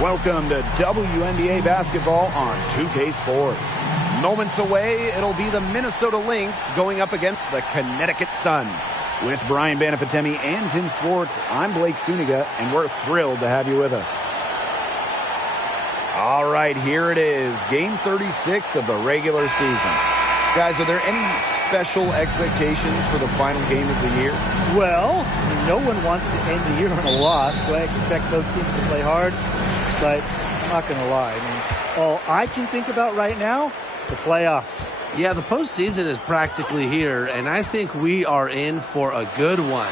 Welcome to WNBA basketball on 2K Sports. Moments away, it'll be the Minnesota Lynx going up against the Connecticut Sun. With Brian Banafitemi and Tim Swartz, I'm Blake Suniga, and we're thrilled to have you with us. All right, here it is, Game 36 of the regular season. Guys, are there any special expectations for the final game of the year? Well, no one wants to end the year on a loss, so I expect both teams to play hard. But I'm not going to lie. I mean, all I can think about right now, the playoffs. Yeah, the postseason is practically here, and I think we are in for a good one.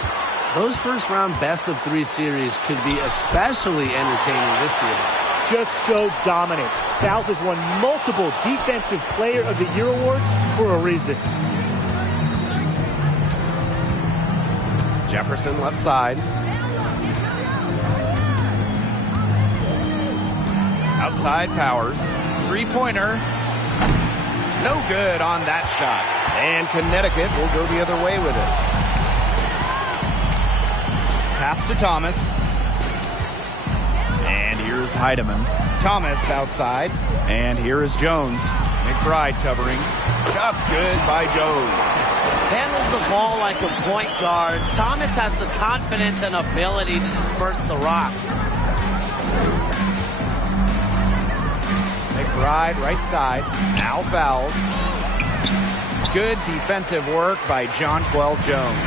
Those first-round best-of-3 series could be especially entertaining this year. Just so dominant. Dallas has won multiple Defensive Player of the Year awards for a reason. Jefferson left side. Outside Powers. Three-pointer. No good on that shot. And Connecticut will go the other way with it. Pass to Thomas. And here's Heidemann. Thomas outside. And here is Jones. McBride covering. Shot's good by Jones. Handles the ball like a point guard. Thomas has the confidence and ability to disperse the rock. McBride right side. Now fouls. Good defensive work by Jonquel Jones.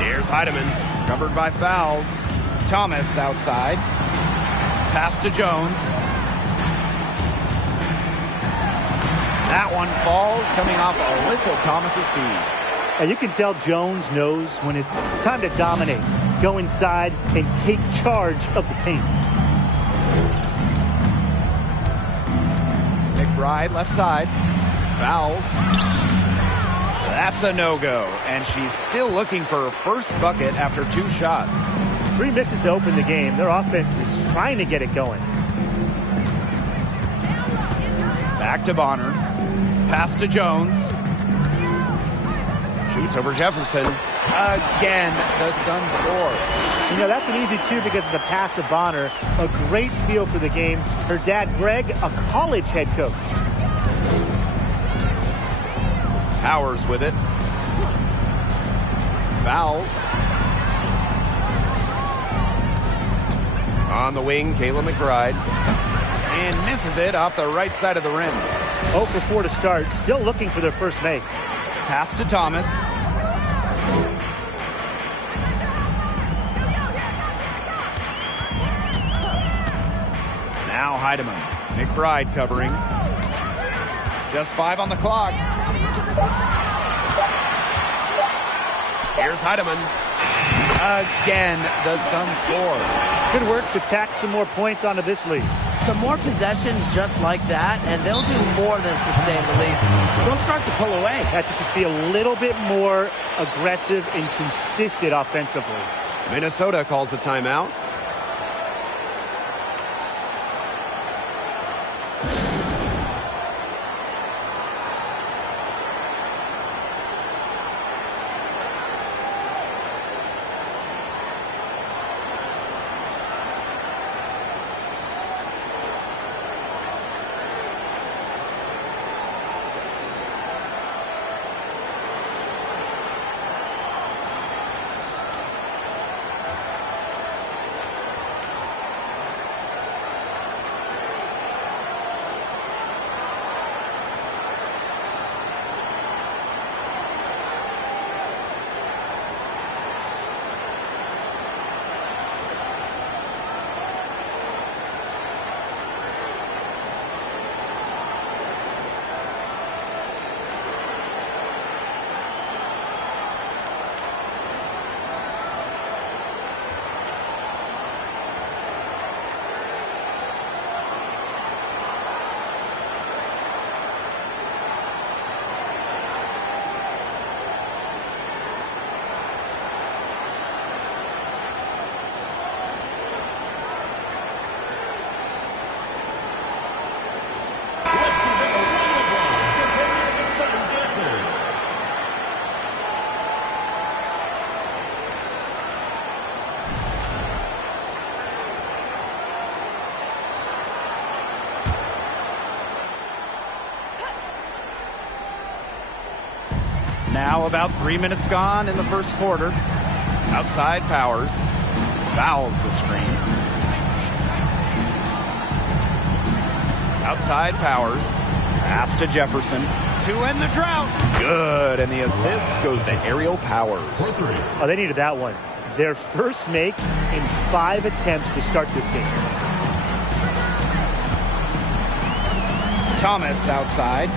Here's Heidemann. Covered by fouls. Thomas outside. Pass to Jones. That one falls, coming off Alyssa Thomas's feet. And you can tell Jones knows when it's time to dominate. Go inside and take charge of the paint. McBride left side. Fouls. That's a no-go. And she's still looking for her first bucket after 2 shots. 3 misses to open the game. Their offense is trying to get it going. Back to Bonner. Pass to Jones. Shoots over Jefferson. Again, the Suns score. You know, that's an easy 2 because of the pass of Bonner. A great feel for the game. Her dad, Greg, a college head coach. Powers with it. Fouls. On the wing, Kayla McBride. And misses it off the right side of the rim. 0 for 4 to start. Still looking for their first make. Pass to Thomas. Now Heidemann. McBride covering. Just 5 on the clock. Here's Heidemann. Again, the Suns score. Good work to tack some more points onto this lead. Some more possessions just like that, and they'll do more than sustain the lead. They'll start to pull away. Have to just be a little bit more aggressive and consistent offensively. Minnesota calls a timeout. Now about 3 minutes gone in the first quarter. Outside Powers. Fouls the screen. Outside Powers. Pass to Jefferson. To end the drought. Good. And the assist goes to Aerial Powers. Oh, they needed that one. Their first make in 5 attempts to start this game. Thomas outside.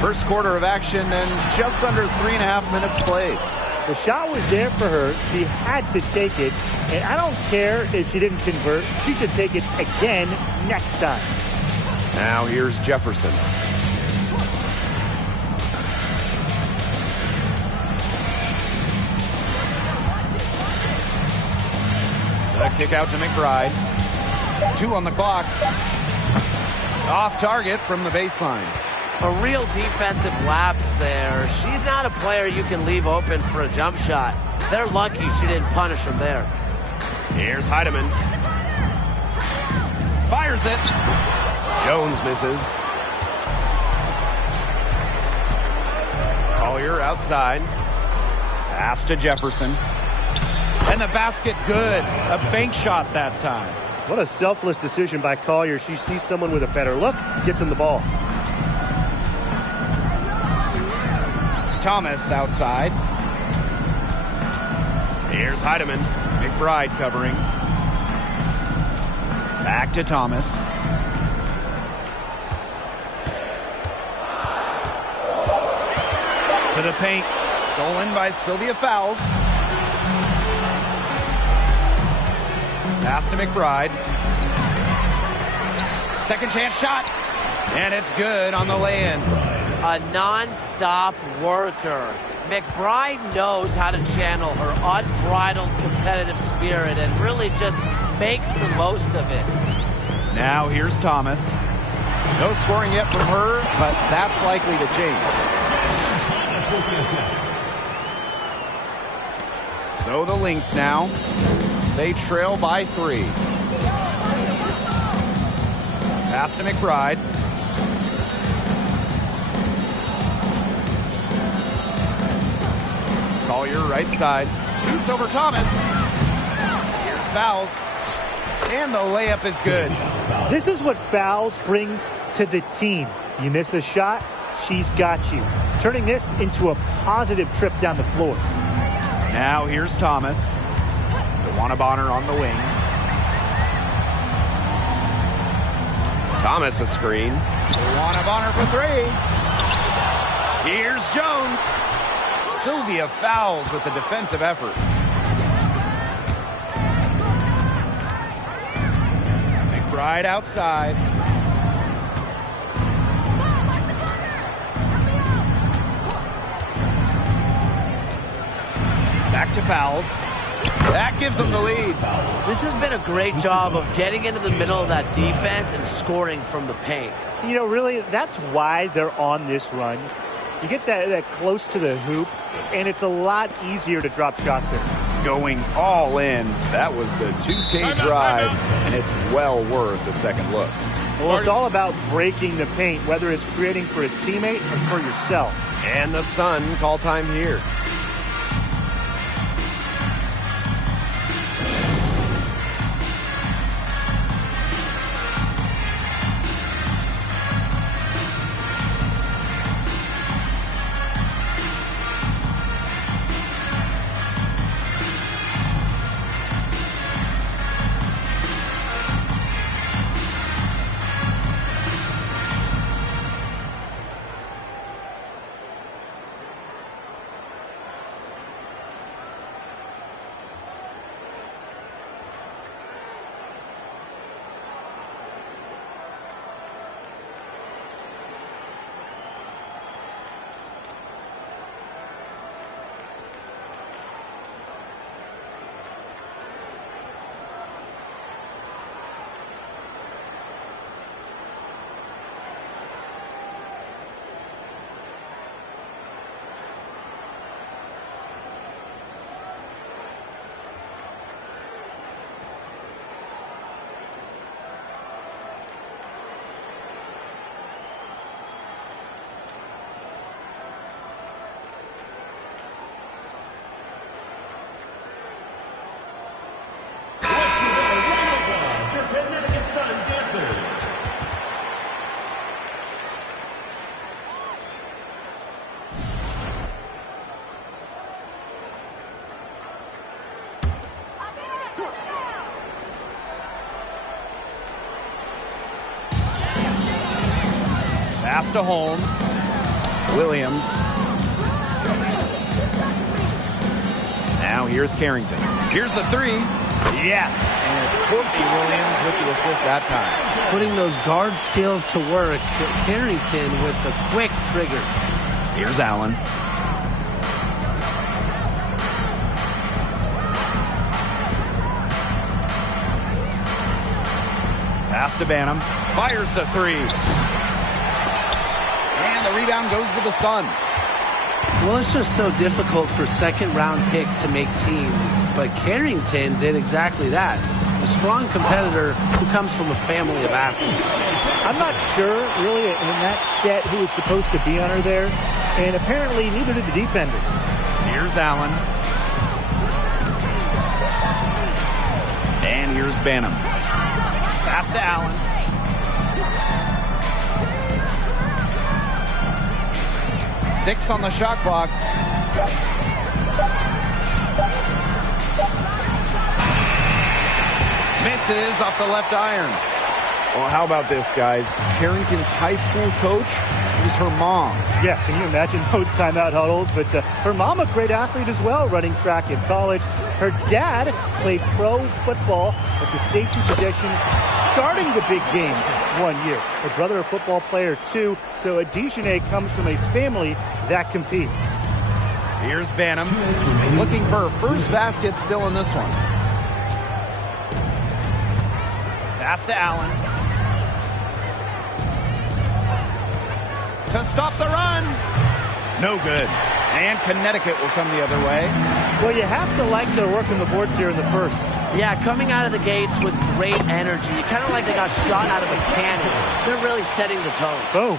First quarter of action and just under 3.5 minutes played. The shot was there for her. She had to take it. And I don't care if she didn't convert. She should take it again next time. Now here's Jefferson. The kick out to McBride. 2 on the clock. Off target from the baseline. A real defensive lapse there. She's not a player you can leave open for a jump shot. They're lucky she didn't punish him there. Here's Heidemann. Fires it. Jones misses. Collier outside. Pass to Jefferson. And the basket good. A bank shot that time. What a selfless decision by Collier. She sees someone with a better look, gets in the ball. Thomas outside. Here's Heidemann. McBride covering. Back to Thomas. To the paint. Stolen by Sylvia Fowles. Pass to McBride. Second chance shot. And it's good on the lay-in. A non-stop worker. McBride knows how to channel her unbridled competitive spirit and really just makes the most of it. Now here's Thomas. No scoring yet from her, but that's likely to change. So the Lynx now. They trail by 3. Pass to McBride. Collier right side. Shoots over Thomas. Here's Fowles. And the layup is good. This is what Fowles brings to the team. You miss a shot, she's got you. Turning this into a positive trip down the floor. Now here's Thomas. DeWanna Bonner on the wing. Thomas a screen. DeWanna Bonner for 3. Here's Jones. Sylvia Fowles with the defensive effort. McBride outside. Back to Fowles. That gives them the lead. This has been a great job of getting into the middle of that defense and scoring from the paint. You know, really, that's why they're on this run. You get that close to the hoop, and it's a lot easier to drop shots in. Going all in. That was the 2K drive, and it's well worth the second look. Well, it's all about breaking the paint, whether it's creating for a teammate or for yourself. And the Sun call time here. to Holmes. Williams. Now here's Carrington. Here's the three. Yes, and it's Courtney Williams with the assist that time. Putting those guard skills to work. Carrington with the quick trigger. Here's Allen. Pass to Banham. Fires the three. And the rebound goes to the Sun. Well, it's just so difficult for second-round picks to make teams, but Carrington did exactly that. A strong competitor who comes from a family of athletes. I'm not sure, really, in that set who was supposed to be on her there, and apparently neither did the defenders. Here's Allen. And here's Banham. Pass to Allen. Six on the shot clock. Misses off the left iron. Well, how about this, guys? Carrington's high school coach was her mom. Yeah, can you imagine those timeout huddles? But her mom, a great athlete as well, running track in college. Her dad played pro football at the safety position, starting the big game 1 year. Her brother, a football player, too. So Adishane comes from a family that competes. Here's Banham, looking for her first basket still in this one. Pass to Allen. To stop the run. No good. And Connecticut will come the other way. Well, you have to like their work on the boards here in the first. Yeah, coming out of the gates with great energy. Kind of like they got shot out of a cannon. They're really setting the tone. Boom.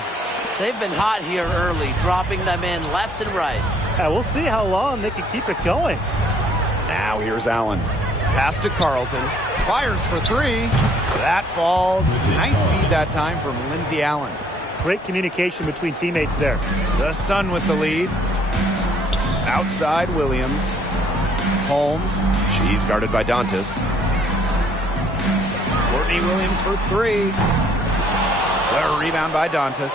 They've been hot here early, dropping them in left and right. Yeah, we'll see how long they can keep it going. Now here's Allen. Pass to Carlton. Fires for three. That falls. Nice feed that time from Lindsey Allen. Great communication between teammates there. The Sun with the lead. Outside Williams. Holmes. She's guarded by Dantas. Courtney Williams for three. The rebound by Dantas.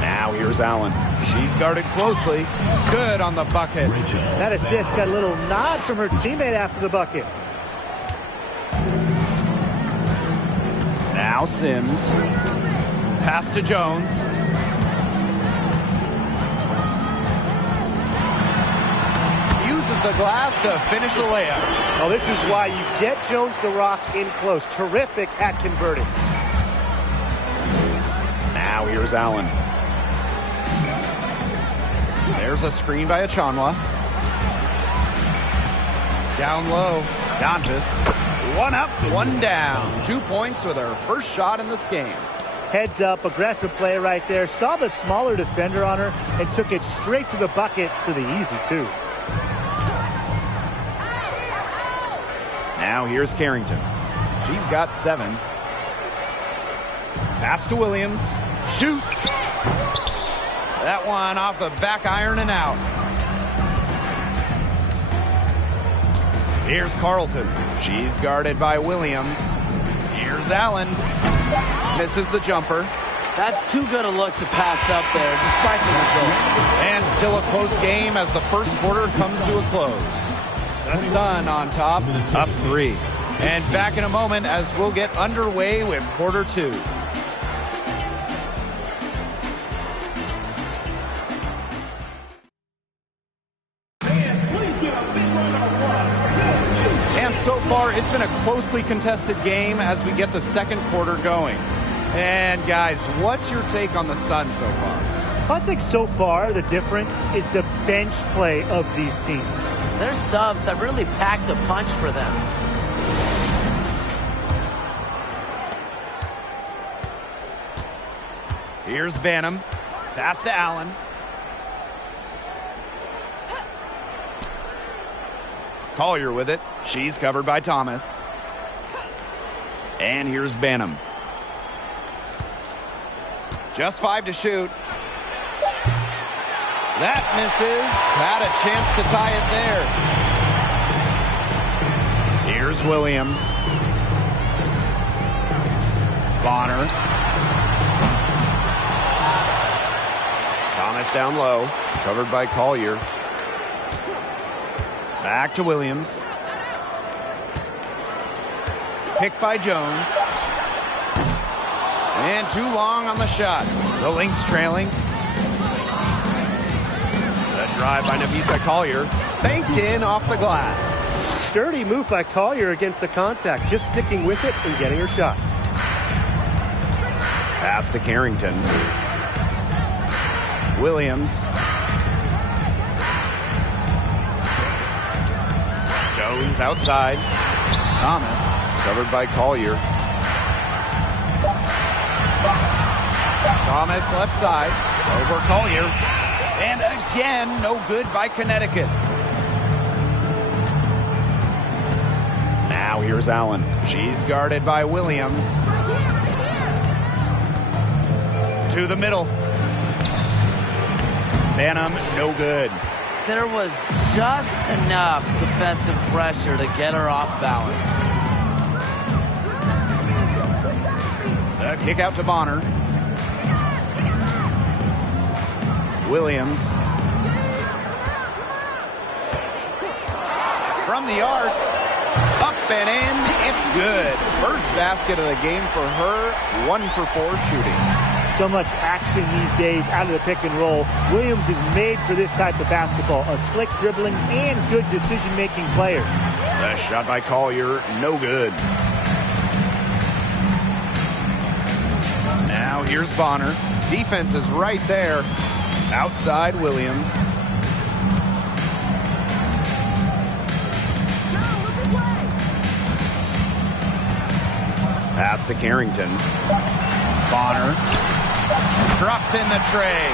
Now here's Allen. She's guarded closely. Good on the bucket. That assist got a little nod from her teammate after the bucket. Now Sims. Pass to Jones. Uses the glass to finish the layup. Well, this is why you get Jones the rock in close. Terrific at converting. Now here's Allen. There's a screen by Achanwa. Down low. Dantas. One up, one down. 2 points with her first shot in this game. Heads up, aggressive play right there. Saw the smaller defender on her and took it straight to the bucket for the easy two. Now here's Carrington. She's got 7. Pass to Williams. Shoots. That one off the back iron and out. Here's Carlton. She's guarded by Williams. Here's Allen. Misses the jumper. That's too good a look to pass up there, despite the result. And still a close game as the first quarter comes to a close. The Sun on top, up 3. And back in a moment as we'll get underway with quarter 2. And so far, it's been a closely contested game as we get the second quarter going. And guys, what's your take on the Sun so far? I think so far the difference is the bench play of these teams. Their subs have really packed a punch for them. Here's Banham. Pass to Allen. Collier with it. She's covered by Thomas. And here's Banham. Just 5 to shoot. That misses. Had a chance to tie it there. Here's Williams. Bonner. Thomas down low, covered by Collier. Back to Williams. Picked by Jones. And too long on the shot. The Lynx trailing. The drive by Nafisa Collier. Banked in off the glass. Sturdy move by Collier against the contact. Just sticking with it and getting her shot. Pass to Carrington. Williams. Jones outside. Thomas covered by Collier. Thomas left side. Over Collier. And again, no good by Connecticut. Now here's Allen. She's guarded by Williams. To the middle. Banham, no good. There was just enough defensive pressure to get her off balance. The kick out to Bonner. Williams. From the arc. Up and in. It's good. First basket of the game for her. 1 for 4 shooting. So much action these days out of the pick and roll. Williams is made for this type of basketball. A slick dribbling and good decision-making player. The shot by Collier, no good. Now here's Bonner. Defense is right there. Outside Williams. Pass to Carrington. Bonner. Drops in the tray.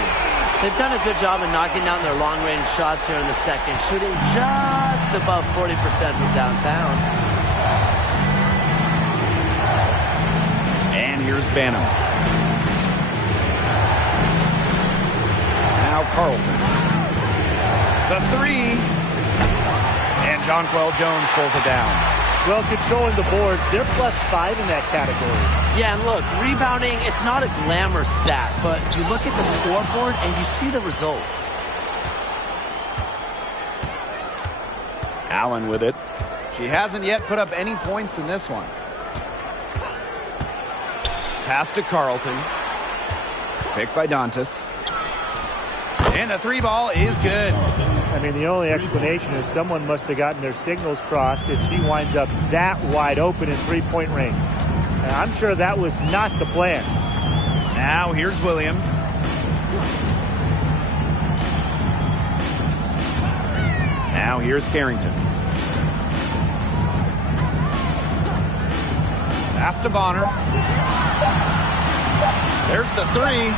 They've done a good job of knocking down their long-range shots here in the second, shooting just above 40% from downtown. And here's Banham. Now Carlton. The three. And Jonquel Jones pulls it down. Well, controlling the boards. They're +5 in that category. Yeah, and look, rebounding, it's not a glamour stat, but you look at the scoreboard and you see the result. Allen with it. She hasn't yet put up any points in this one. Pass to Carlton. Picked by Dantas. And the three ball is good. I mean, the only explanation is someone must have gotten their signals crossed if she winds up that wide open in three-point range. And I'm sure that was not the plan. Now here's Williams. Now here's Carrington. Pass to Bonner. There's the three.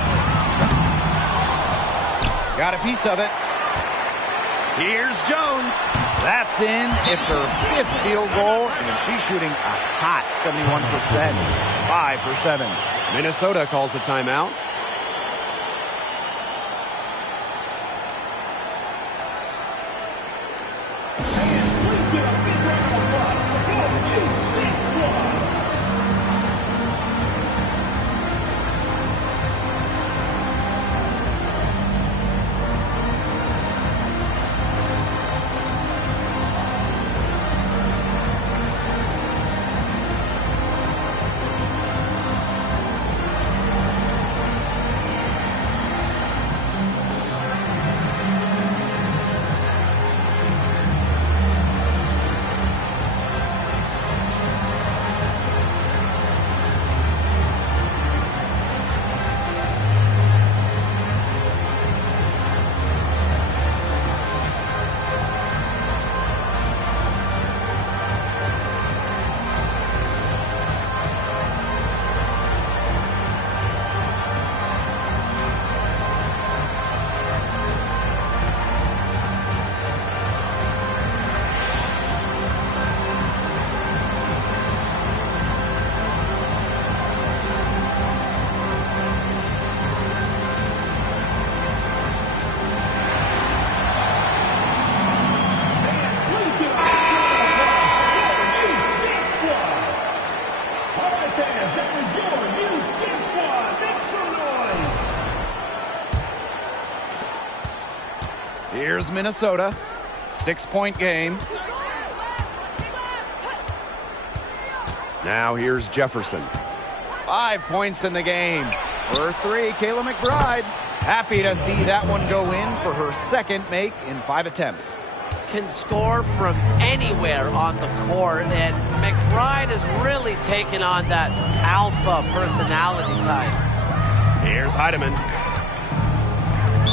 Got a piece of it. Here's Jones. That's in. It's her 5th field goal, and she's shooting a hot 71%. 5 for 7. Minnesota calls a timeout. Here's Minnesota. 6-point game. Now here's Jefferson. 5 points in the game. For 3, Kayla McBride. Happy to see that one go in for her second make in 5 attempts. Can score from anywhere on the court, and McBride has really taken on that alpha personality type. Here's Heidemann.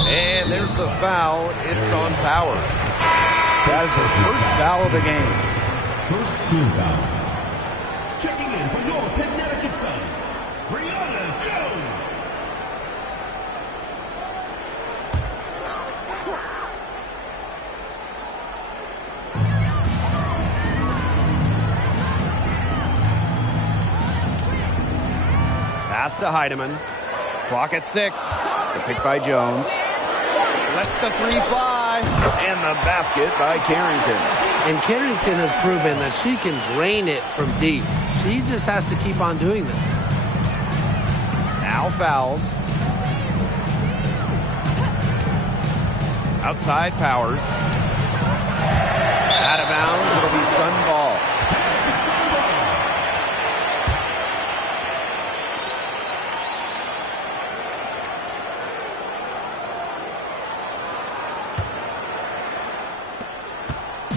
And there's the foul. It's on Powers. That is her first foul of the game. First team foul. Checking in for your Connecticut Suns, Brianna Jones. Pass to Heidemann. Clock at 6. The pick by Jones. Lets the 3 fly. And the basket by Carrington. And Carrington has proven that she can drain it from deep. She just has to keep on doing this. Now fouls. Outside Powers. Out of bounds. It'll be Sun ball.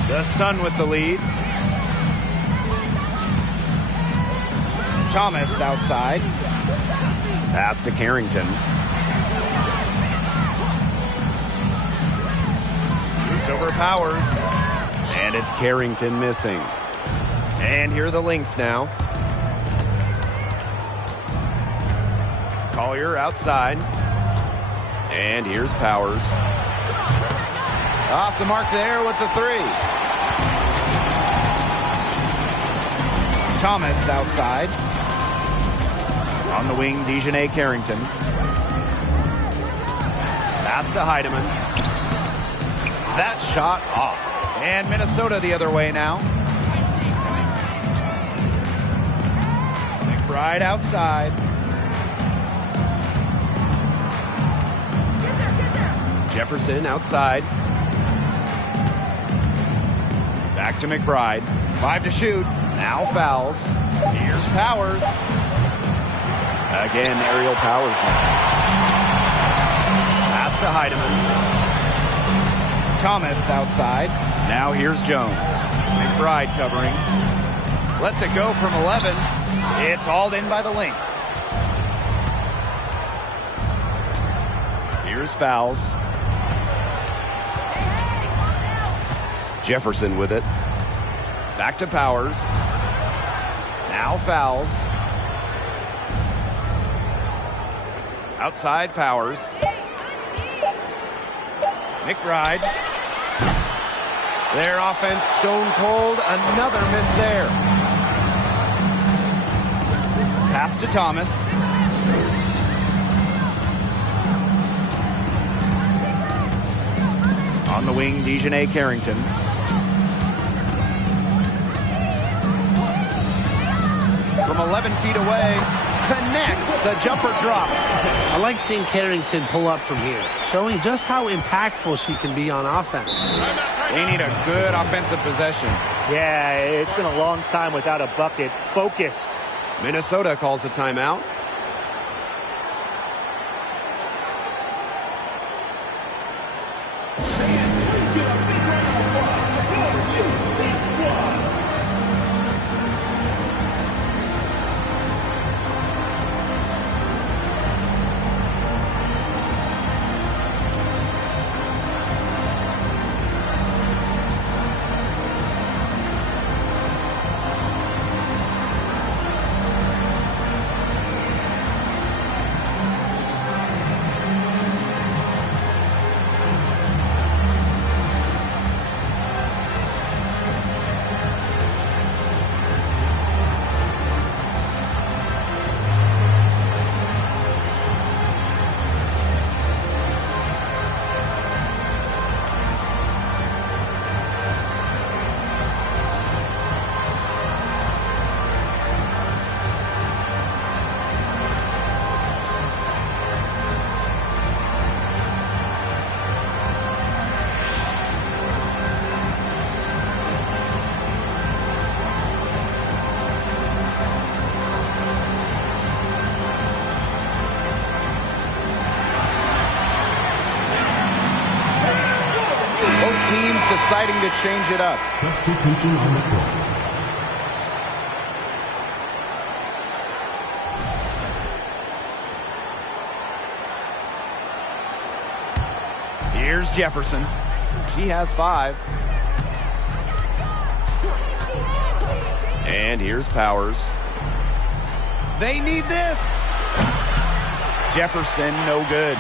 The Sun with the lead. Thomas outside. Pass to Carrington. Moves over Powers. And it's Carrington missing. And here are the Lynx now. Collier outside. And here's Powers. Off the mark there with the 3. Thomas outside. On the wing, Dejanay Carrington. Pass to Heidemann. That shot off. And Minnesota the other way now. McBride outside. Jefferson outside. Back to McBride. 5 to shoot. Now fouls. Here's Powers. Again, Ariel Powers missing. Pass to Heidemann. Thomas outside. Now here's Jones. McBride covering. Lets it go from 11. It's hauled in by the Lynx. Here's fouls. Jefferson with it. Back to Powers. Now fouls. Outside Powers. McBride. Their offense stone cold. Another miss there. Pass to Thomas. On the wing, Dejanay Carrington. From 11 feet away, connects. The jumper drops. I like seeing Carrington pull up from here, showing just how impactful she can be on offense. They need a good offensive possession. Yeah, it's been a long time without a bucket. Focus. Minnesota calls a timeout. teams deciding to change it up. Substitution on the court. Here's Jefferson. She has 5. And here's Powers. They need this. Jefferson, no good.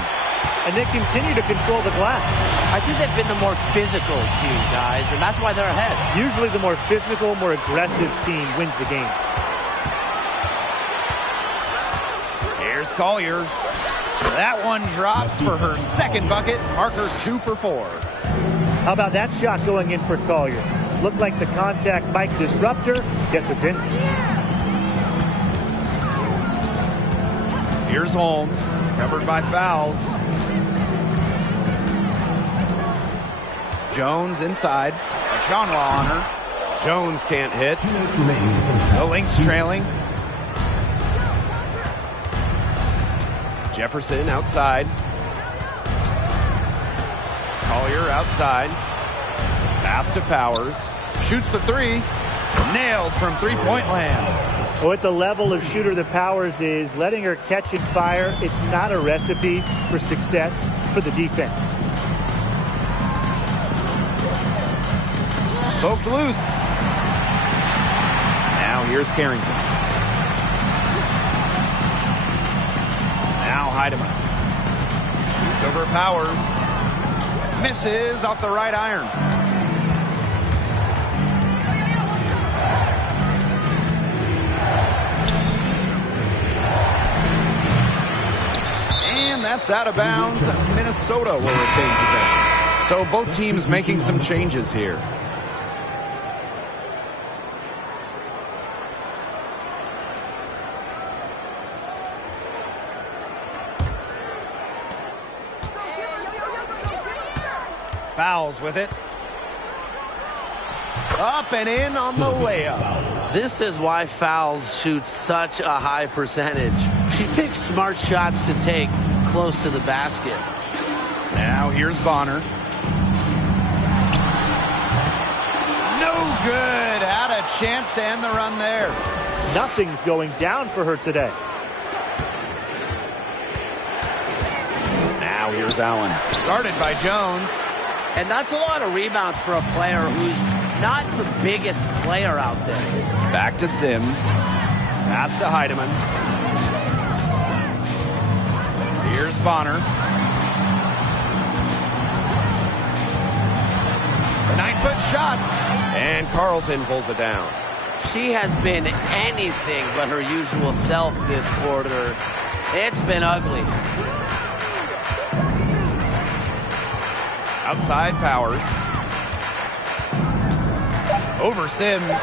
And they continue to control the glass. I think they've been the more physical team, guys, and that's why they're ahead. Usually the more physical, more aggressive team wins the game. Here's Collier. That one drops for her second bucket. Marker 2 for 4. How about that shot going in for Collier? Looked like the contact might disrupt her. Guess it didn't. Here's Holmes, covered by fouls. Jones inside. Achanwa on her. Jones can't hit. 2 minutes remaining in the first half. The Lynx trailing. Jefferson outside. Collier outside. Pass to Powers. Shoots the 3. Nailed from three-point land. So at the level of shooter that Powers is, letting her catch and fire, it's not a recipe for success for the defense. Poked loose. Now here's Carrington. Now Heidemann. Shoots over Powers. Misses off the right iron. And that's out of bounds. Minnesota will retain possession. So both teams making some changes here. Fouls with it. Up and in on the layup. This is why Fouls shoots such a high percentage. She picks smart shots to take close to the basket. Now here's Bonner. No good. Had a chance to end the run there. Nothing's going down for her today. Now here's Allen. Started by Jones. And that's a lot of rebounds for a player who's not the biggest player out there. Back to Sims. Pass to Heidemann. Here's Bonner. The 9-foot shot. And Carlton pulls it down. She has been anything but her usual self this quarter. It's been ugly. Outside Powers. Over Sims.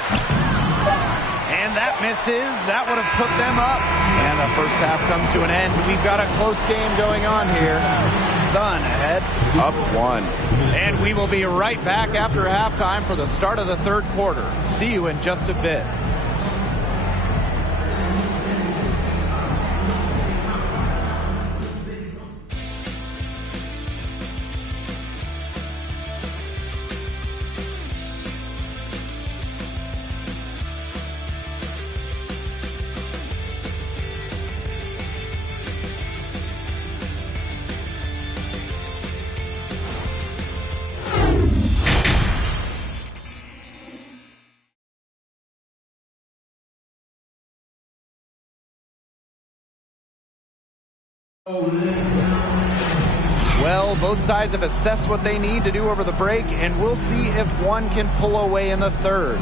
And that misses. That would have put them up. And the first half comes to an end. We've got a close game going on here. Sun ahead, up 1. And we will be right back after halftime for the start of the third quarter. See you in just a bit. Well, both sides have assessed what they need to do over the break, and we'll see if one can pull away in the third.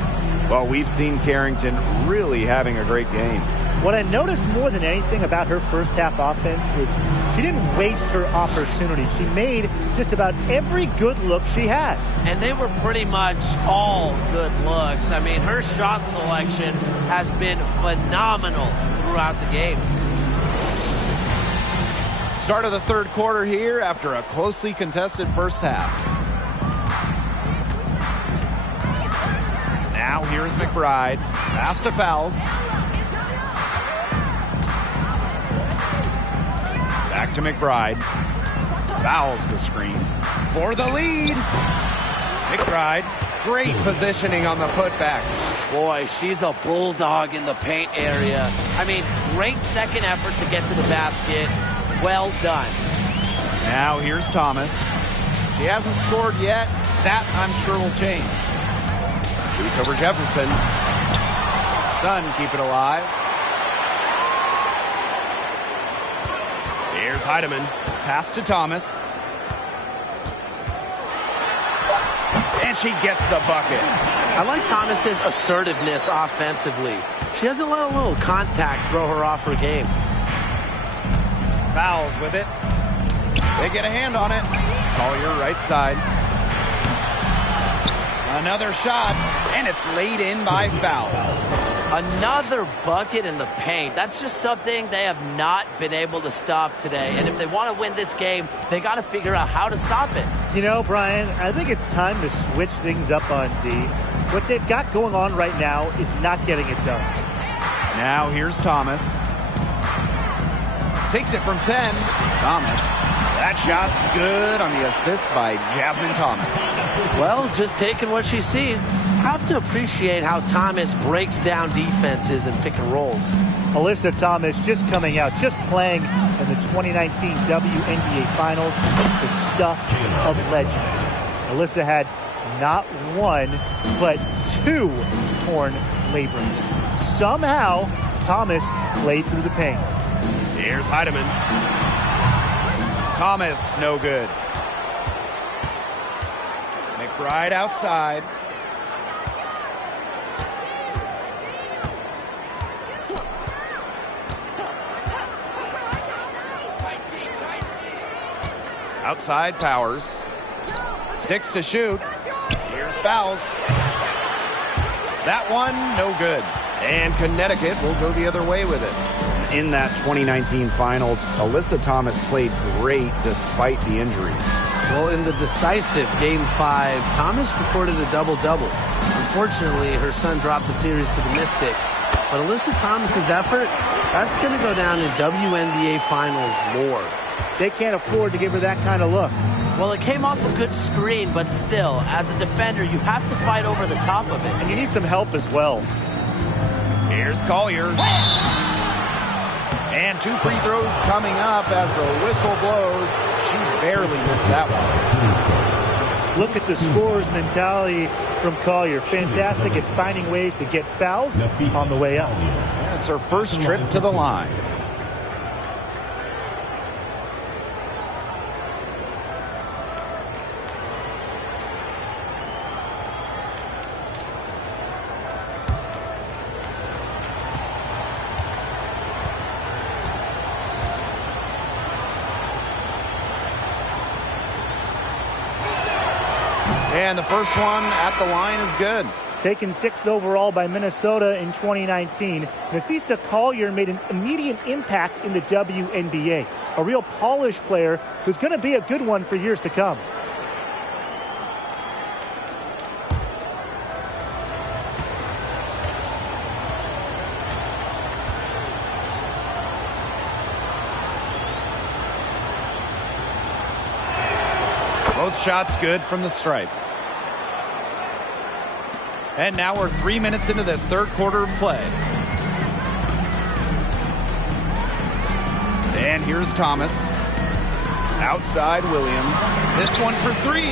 Well, we've seen Carrington really having a great game. What I noticed more than anything about her first half offense was she didn't waste her opportunity. She made just about every good look she had. And they were pretty much all good looks. I mean, her shot selection has been phenomenal throughout the game. Start of the third quarter here after a closely contested first half. Now here's McBride. Pass to Fouls. Back to McBride. Fouls the screen for the lead. McBride, great positioning on the putback. Boy, she's a bulldog in the paint area. I mean, great second effort to get to the basket. Well done. Now here's Thomas. She hasn't scored yet. That, I'm sure, will change. Shoots over Jefferson. Sun keep it alive. Here's Heidemann. Pass to Thomas. And she gets the bucket. I like Thomas's assertiveness offensively. She doesn't let a little contact throw her off her game. Fouls with it. They get a hand on it. Collier right side. Another shot, and it's laid in by Fouls. Another bucket in the paint. That's just something they have not been able to stop today. And if they want to win this game, they got to figure out how to stop it. You know, Brian, I think it's time to switch things up on D. What they've got going on right now is not getting it done. Now here's Thomas. Takes it from 10. Thomas. That shot's good on the assist by Jasmine Thomas. Well, just taking what she sees. Have to appreciate how Thomas breaks down defenses and pick and rolls. Alyssa Thomas just coming out, just playing in the 2019 WNBA Finals, the stuff of legends. Alyssa had not one, but 2 torn labrums. Somehow, Thomas played through the pain. Here's Heidemann. Thomas, no good. McBride outside. Outside Powers. 6 to shoot. Here's Fouls. That one, no good. And Connecticut will go the other way with it. In that 2019 finals, Alyssa Thomas played great despite the injuries. Well, in the decisive Game 5, Thomas recorded a double-double. Unfortunately, her son dropped the series to the Mystics. But Alyssa Thomas's effort, that's going to go down in WNBA Finals lore. They can't afford to give her that kind of look. Well, it came off a good screen, but still, as a defender, you have to fight over the top of it. And you need some help as well. Here's Collier. And 2 free throws coming up as the whistle blows. She barely missed that one. Look at the scorer's mentality from Collier. Fantastic at finding ways to get fouls on the way up. And it's her first trip to the line. And the first one at the line is good. Taken 6th overall by Minnesota in 2019, Nafisa Collier made an immediate impact in the WNBA. A real polished player who's going to be a good one for years to come. Both shots good from the stripe. And now we're 3 minutes into this third quarter of play. And here's Thomas. Outside Williams. This one for 3.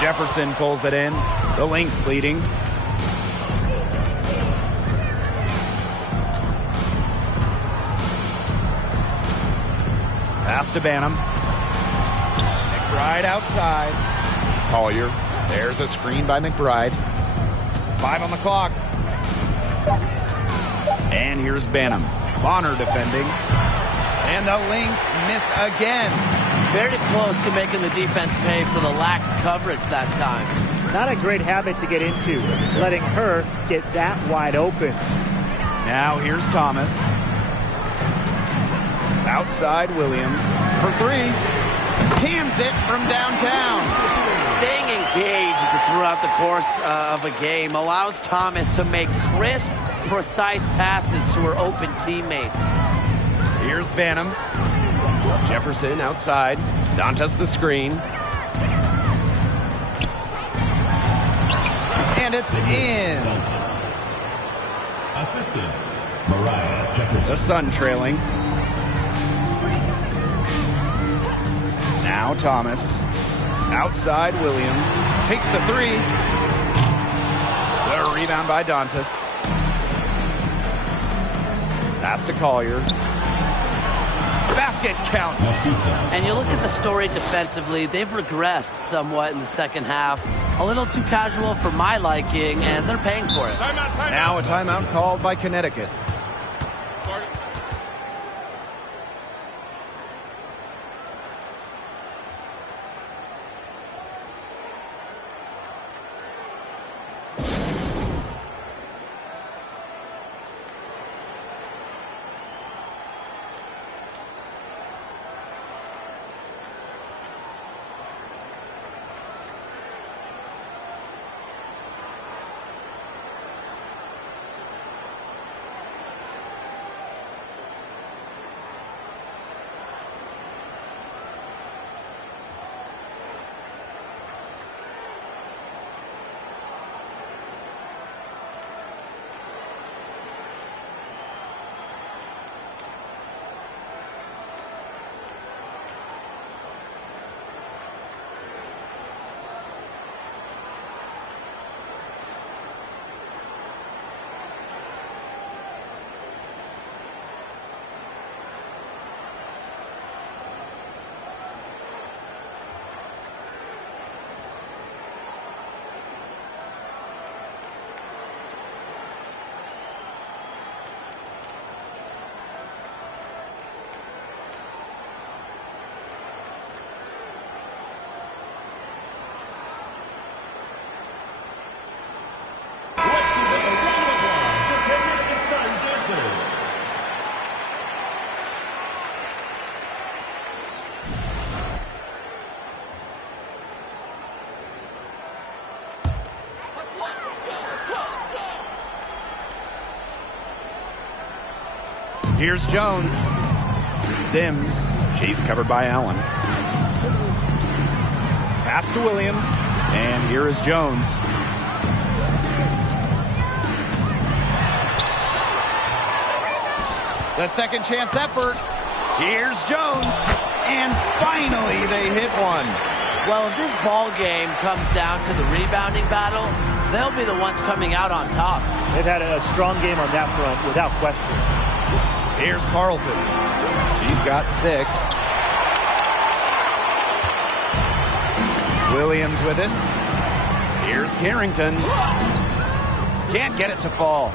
Jefferson pulls it in. The Lynx leading. Pass to Banham. McBride outside. Collier. There's a screen by McBride. 5 on the clock. And here's Banham. Bonner defending. And the Lynx miss again. Very close to making the defense pay for the lax coverage that time. Not a great habit to get into, letting her get that wide open. Now here's Thomas. Outside Williams for 3. Cans it from downtown. Staying engaged throughout the course of a game allows Thomas to make crisp, precise passes to her open teammates. Here's Banham. Jefferson outside. Dantas the screen. And it's in. Assistant, Mariah Jefferson. The Sun trailing. Now Thomas. Outside Williams. Takes the three. The rebound by Dantas. Pass to Collier. Basket counts. And you look at the story defensively, they've regressed somewhat in the second half. A little too casual for my liking, and they're paying for it. Now a timeout called by Connecticut. Here's Jones. Sims. She's covered by Allen. Pass to Williams. And here is Jones. The second chance effort. Here's Jones. And finally they hit one. Well, if this ball game comes down to the rebounding battle, they'll be the ones coming out on top. They've had a strong game on that front, without question. Here's Carlton. He's got 6. Williams with it. Here's Carrington. Can't get it to fall.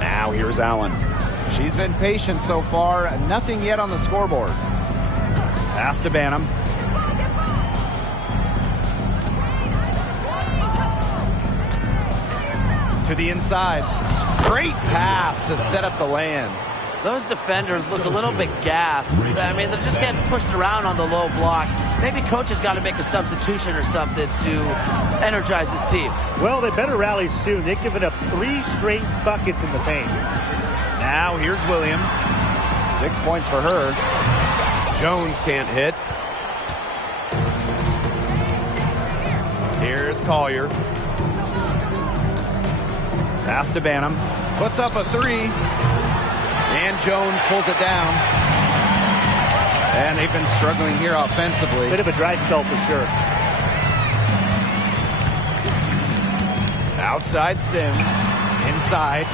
Now here's Allen. She's been patient so far. Nothing yet on the scoreboard. Pass to Banham. To the inside. Great pass to set up the land. Those defenders look a little bit gassed. I mean, they're just getting pushed around on the low block. Maybe coach has got to make a substitution or something to energize his team. Well, they better rally soon. They've given up 3 straight buckets in the paint. Now here's Williams. 6 points for her. Jones can't hit. Here's Collier. Pass to Banham. Puts up a 3. And Jones pulls it down. And they've been struggling here offensively. Bit of a dry spell for sure. Outside Sims. Inside.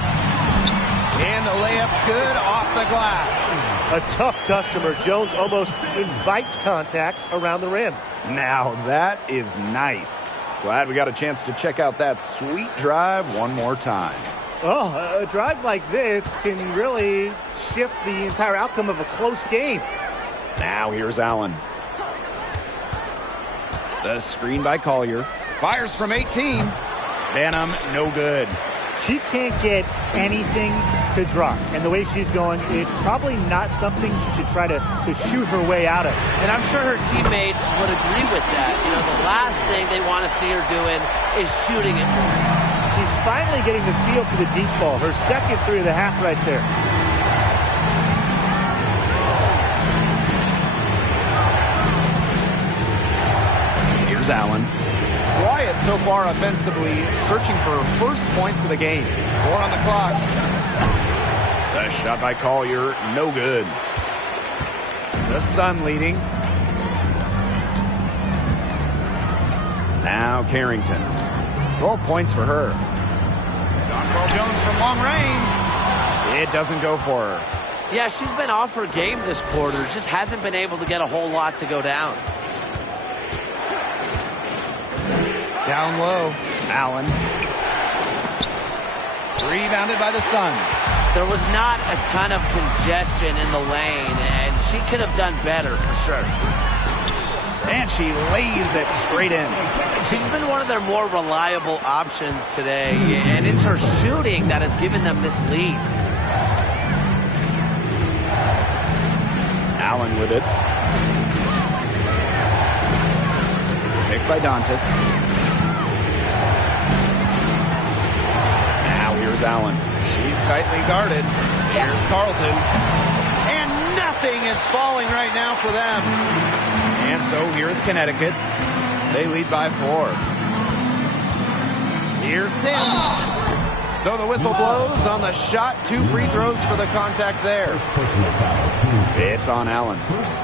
And the layup's good off the glass. A tough customer. Jones almost invites contact around the rim. Now that is nice. Glad we got a chance to check out that sweet drive one more time. Oh, a drive like this can really shift the entire outcome of a close game. Now here's Allen. The screen by Collier. Fires from 18. Banham, no good. She can't get anything to drop. And the way she's going, it's probably not something she should try to shoot her way out of. And I'm sure her teammates would agree with that. You know, the last thing they want to see her doing is shooting it more. She's finally getting the feel for the deep ball. Her second 3 of the half right there. Here's Here's Allen. Quiet so far offensively, searching for first points of the game. 4 on the clock. The shot by Collier, no good. The Sun leading. Now Carrington. 12 points for her. Dontrell Jones from long range. It doesn't go for her. Yeah, she's been off her game this quarter. Just hasn't been able to get a whole lot to go down. Down low. Allen. Rebounded by the Sun. There was not a ton of congestion in the lane, and she could have done better for sure. And she lays it straight in. She's been one of their more reliable options today, and it's her shooting that has given them this lead. Allen with it. Picked by Dantas. Now here's Allen. She's tightly guarded. Here's Carlton. And nothing is falling right now for them. And so here's Connecticut. They lead by 4. Here's Sims. So the whistle blows on the shot. 2 free throws for the contact there. It's on Allen.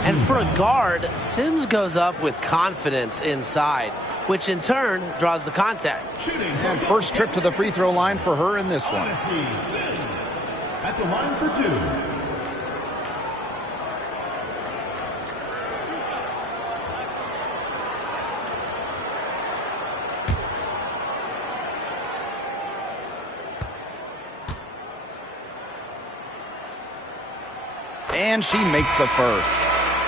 And for a guard, Sims goes up with confidence inside, which in turn draws the contact. And first trip to the free throw line for her in this one. At the line for 2. And she makes the first.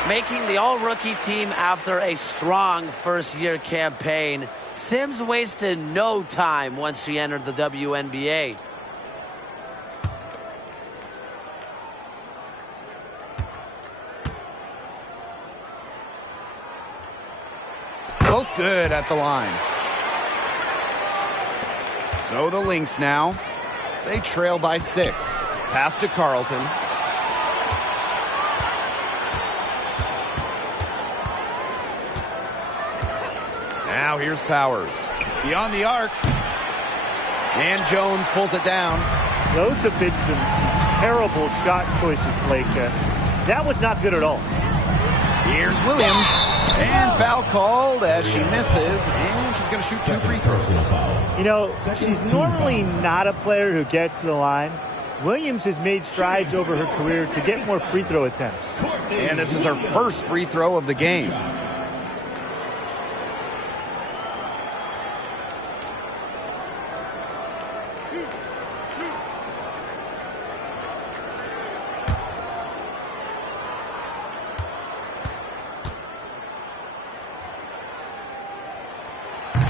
Making the all-rookie team after a strong first-year campaign. Sims wasted no time once she entered the WNBA. Both good at the line. So the Lynx now. They trail by 6. Pass to Carlton. Now here's Powers. Beyond the arc. And Jones pulls it down. Those have been some terrible shot choices, Blake. That was not good at all. Here's Williams. And foul called as she misses. And she's going to shoot 2 free throws. You know, she's normally not a player who gets to the line. Williams has made strides over her career to get more free throw attempts. And this is her first free throw of the game.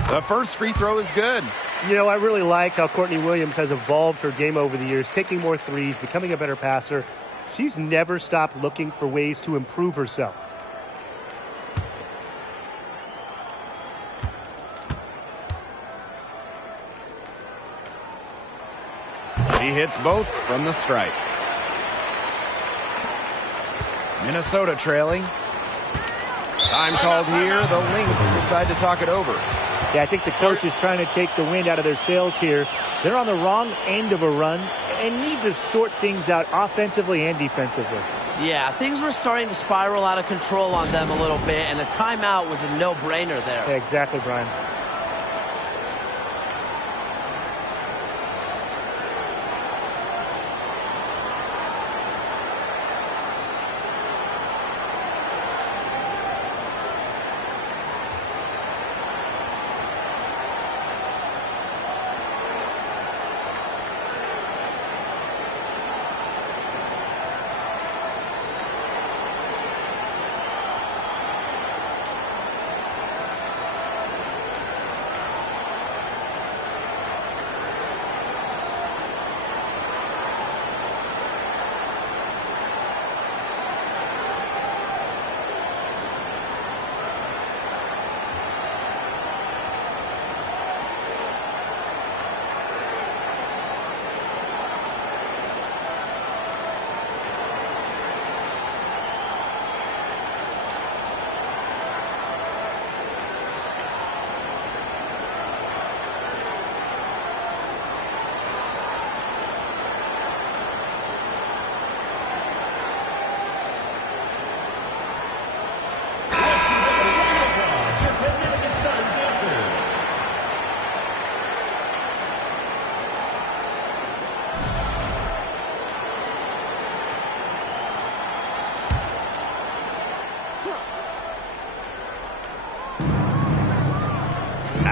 The first free throw is good. You know, I really like how Courtney Williams has evolved her game over the years, taking more threes, becoming a better passer. She's never stopped looking for ways to improve herself. She hits both from the stripe. Minnesota trailing. Time called here. The Lynx decide to talk it over. Yeah, I think the coach is trying to take the wind out of their sails here. They're on the wrong end of a run and need to sort things out offensively and defensively. Yeah, things were starting to spiral out of control on them a little bit, and a timeout was a no-brainer there. Yeah, exactly, Brian.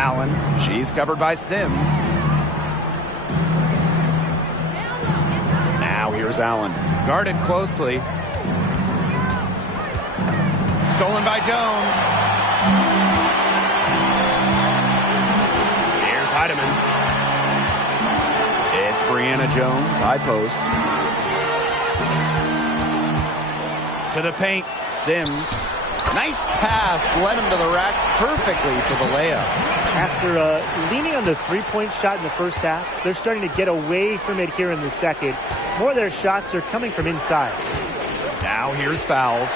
Allen. She's covered by Sims. Now here's Allen. Guarded closely. Stolen by Jones. Here's Heidemann. It's Brianna Jones, high post. To the paint, Sims. Nice pass, led him to the rack perfectly for the layup. After leaning on the three-point shot in the first half, they're starting to get away from it here in the second. More of their shots are coming from inside. Now here's Fowles.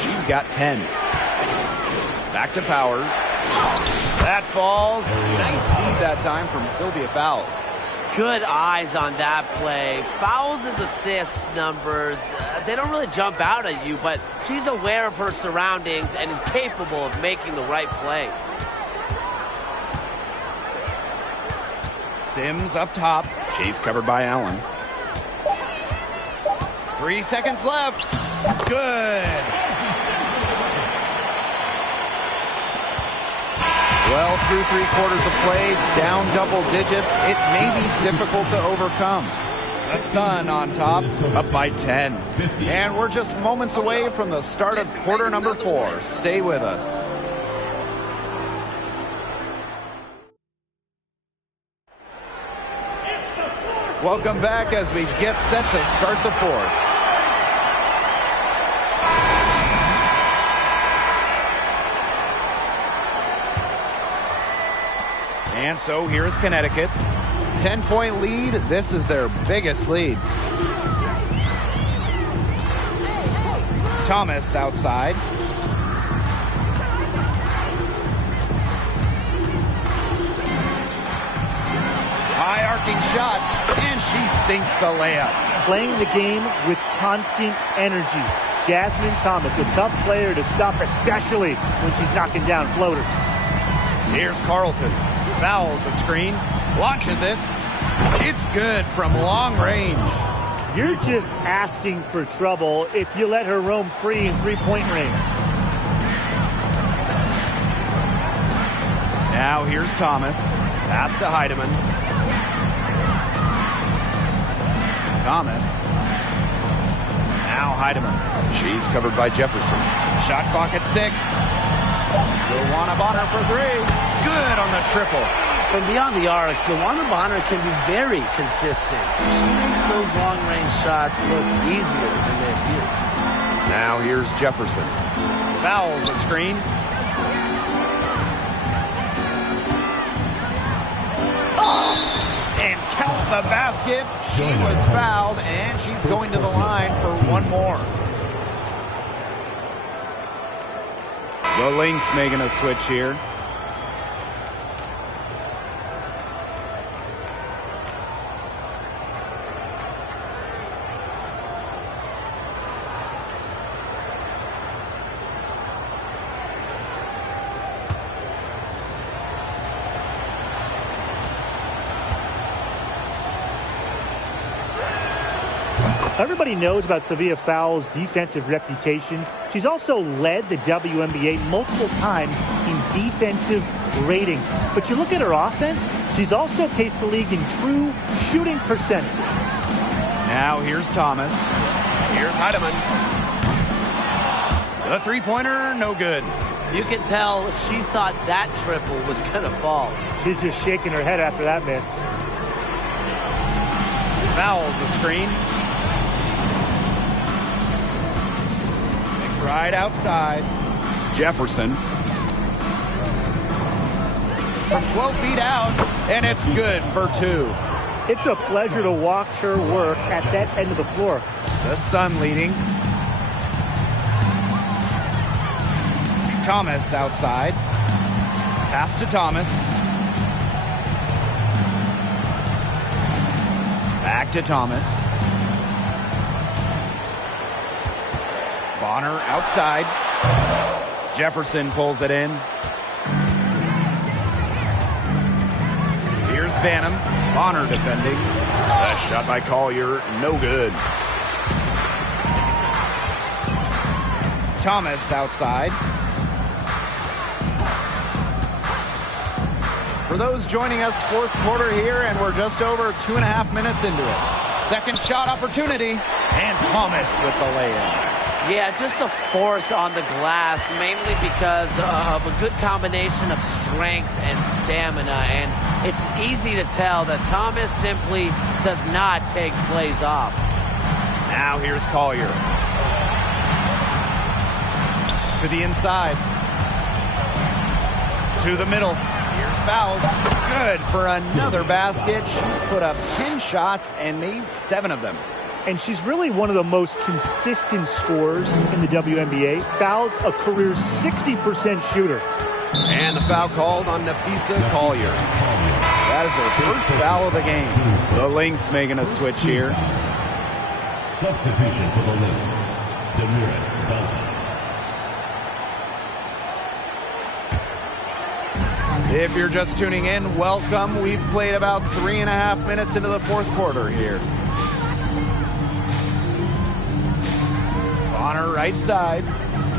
She's got 10. Back to Powers. That falls. Nice feed that time from Sylvia Fowles. Good eyes on that play. Fowles' assist numbers, they don't really jump out at you, but she's aware of her surroundings and is capable of making the right play. Sims up top. She's covered by Allen. 3 seconds left. Good. 12 through 3/4 of play, down double digits. It may be difficult to overcome. The Sun on top, up by 10. And we're just moments away from the start of quarter number 4. Stay with us. Welcome back as we get set to start the fourth. And so here's Connecticut. 10-point lead. This is their biggest lead. Thomas outside. High arcing shot, and she sinks the layup. Playing the game with constant energy. Jasmine Thomas, a tough player to stop, especially when she's knocking down floaters. Here's Carlton. Fouls a screen, launches it. It's good from long range. You're just asking for trouble if you let her roam free in three-point range. Now here's Thomas. Pass to Heidemann. Thomas. Now Heidemann. She's covered by Jefferson. Shot clock at 6. Joanna Bonner for 3. Good on the triple. From beyond the arc, Joanna Bonner can be very consistent. She makes those long-range shots look easier than they appear. Now here's Jefferson. Fouls a screen. And count the basket. She was fouled, and she's going to the line for one more. The Lynx making a switch here. Everybody knows about Sylvia Fowles' defensive reputation. She's also led the WNBA multiple times in defensive rating. But you look at her offense, she's also paced the league in true shooting percentage. Now here's Thomas. Here's Heidemann. The three-pointer, no good. You can tell she thought that triple was going to fall. She's just shaking her head after that miss. Fouls a screen. Right outside. Jefferson. From 12 feet out, and it's good for 2. It's a pleasure to watch her work at that end of the floor. The Sun leading. Thomas outside. Pass to Thomas. Back to Thomas. Bonner outside. Jefferson pulls it in. Here's Banham. Bonner defending. That shot by Collier, no good. Thomas outside. For those joining us, fourth quarter here, and we're just over 2.5 minutes into it. Second shot opportunity, and Thomas with the lay-in. Yeah, just a force on the glass, mainly because of a good combination of strength and stamina. And it's easy to tell that Thomas simply does not take plays off. Now here's Collier. To the inside. To the middle. Here's Fouls. Good for another basket. She put up 10 shots and made 7 of them. And she's really one of the most consistent scorers in the WNBA. Fouls, a career 60% shooter. And the foul called on Nafisa Collier. That is her first foul of the game. The Lynx making a switch here. Substitution for the Lynx, Damiris Beltis. If you're just tuning in, welcome. We've played about 3.5 minutes into the fourth quarter here. On her right side,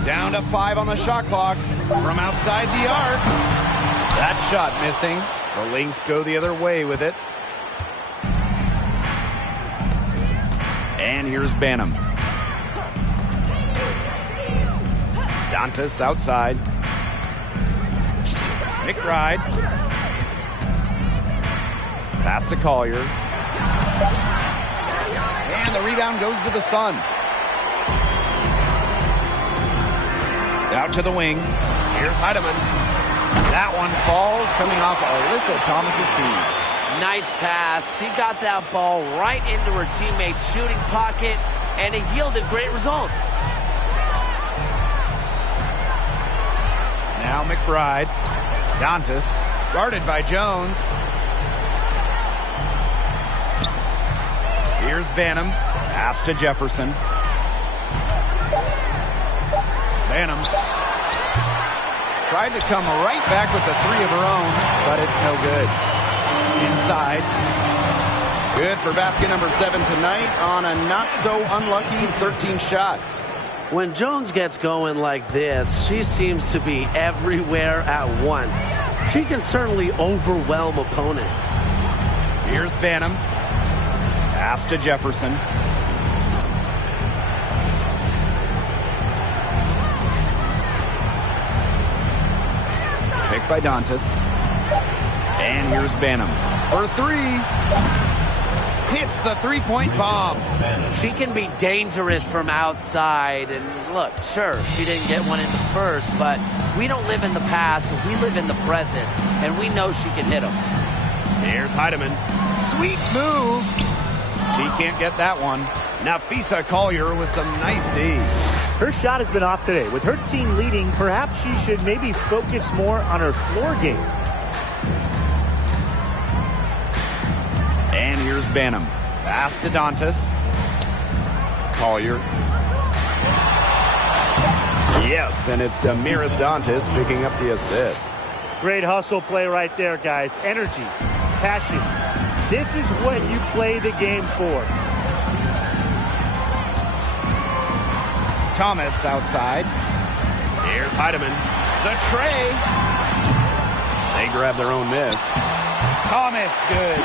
down to 5 on the shot clock from outside the arc. That shot missing. The Lynx go the other way with it. And here's Banham. Dantas outside. McBride. Pass to Collier. And the rebound goes to the Sun. Out to the wing. Here's Heidemann. That one falls, coming off Alyssa Thomas's feet. Nice pass. She got that ball right into her teammate's shooting pocket, and it yielded great results. Now McBride. Dantas, guarded by Jones. Here's Banham. Pass to Jefferson. Banham tried to come right back with the 3 of her own, but it's no good. Inside. Good for basket number 7 tonight on a not-so-unlucky 13 shots. When Jones gets going like this, she seems to be everywhere at once. She can certainly overwhelm opponents. Here's Banham. Pass to Jefferson. Picked by Dantas. And here's Banham. For 3. Hits the three-point bomb. She can be dangerous from outside. And look, sure, she didn't get one in the first, but we don't live in the past, but we live in the present, and we know she can hit them. Here's Heidemann. Sweet move. She can't get that one. Nafisa Collier with some nice D. Her shot has been off today. With her team leading, perhaps she should maybe focus more on her floor game. And here's Banham. Pass to Dantas. Collier. Yes, and it's Damiris Dantas picking up the assist. Great hustle play right there, guys. Energy, passion. This is what you play the game for. Thomas outside. Here's Heidemann. The tray. They grab their own miss. Thomas, good.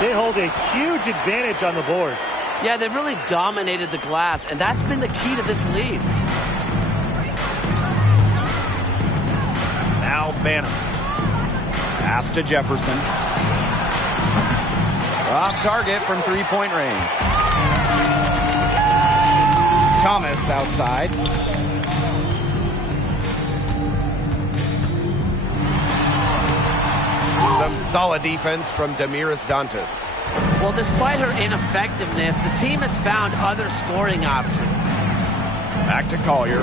They hold a huge advantage on the boards. Yeah, they've really dominated the glass, and that's been the key to this lead. Now Banham. Pass to Jefferson. Off target from three-point range. Thomas outside. Some solid defense from Damiris Dantas. Well, despite her ineffectiveness, the team has found other scoring options. Back to Collier.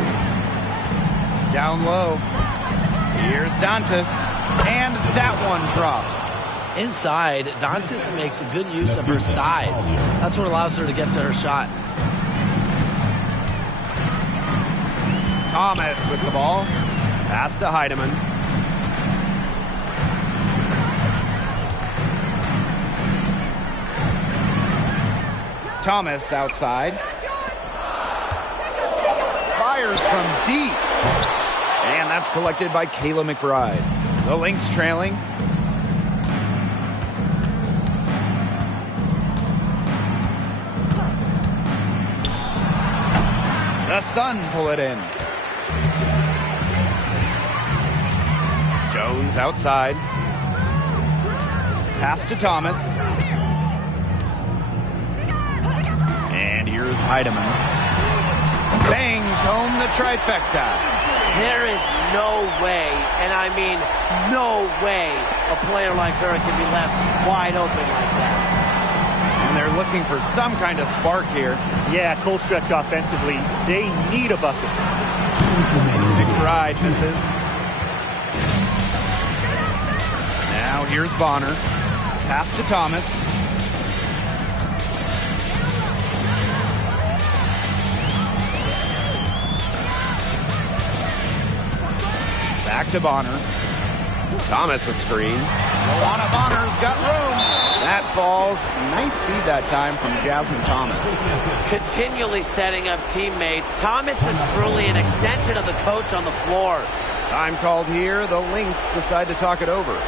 Down low. Here's Dantas. And that one drops. Inside, Dantas makes a good use of her size. That's what allows her to get to her shot. Thomas with the ball. Pass to Heidemann. Thomas outside. Fires from deep. And that's collected by Kayla McBride. The Lynx trailing. The Sun pull it in. Jones outside. Pass to Thomas. And here's Heidemann. Bangs home the trifecta. There is no way, and I mean no way, a player like her can be left wide open like that. And they're looking for some kind of spark here. Yeah, cold stretch offensively. They need a bucket. McBride misses. Now here's Bonner. Pass to Thomas. Back to Bonner. Thomas a screen. Luana Bonner's got room. That falls. Nice feed that time from Jasmine Thomas. Continually setting up teammates. Thomas is truly an extension of the coach on the floor. Time called here. The Lynx decide to talk it over.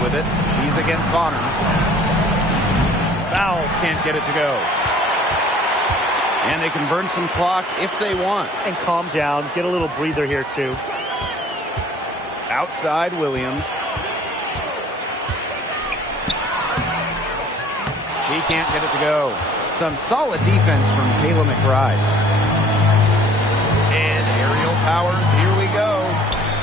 With it. He's against Bonner. Fouls can't get it to go. And they can burn some clock if they want. And calm down. Get a little breather here, too. Outside Williams. She can't get it to go. Some solid defense from Kayla McBride. And aerial powers, here we go.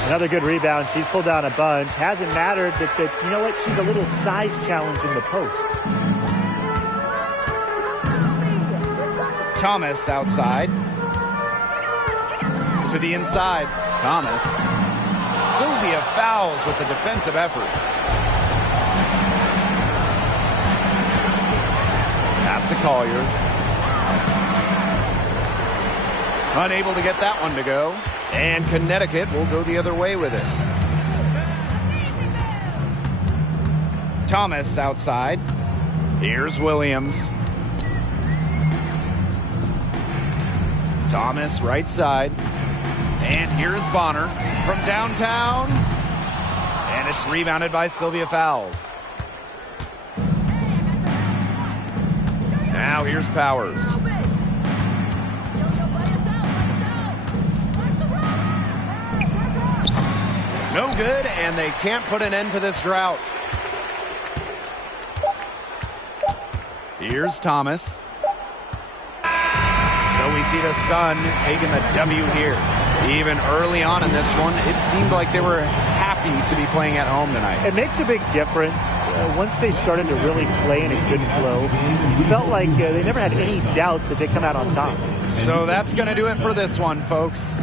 Another good rebound. She's pulled down a bunch. Hasn't mattered that you know what? She's a little size challenge in the post. Thomas outside. To the inside. Thomas. Sylvia fouls with the defensive effort. Pass to Collier. Unable to get that one to go. And Connecticut will go the other way with it. Thomas outside. Here's Williams. Thomas right side. And here's Bonner from downtown. And it's rebounded by Sylvia Fowles. Now here's Powers. No good, and they can't put an end to this drought. Here's Thomas. So we see the Sun taking the W here. Even early on in this one, it seemed like they were happy to be playing at home tonight. It makes a big difference. Once they started to really play in a good flow, it felt like they never had any doubts that they come out on top. So that's going to do it for this one, folks.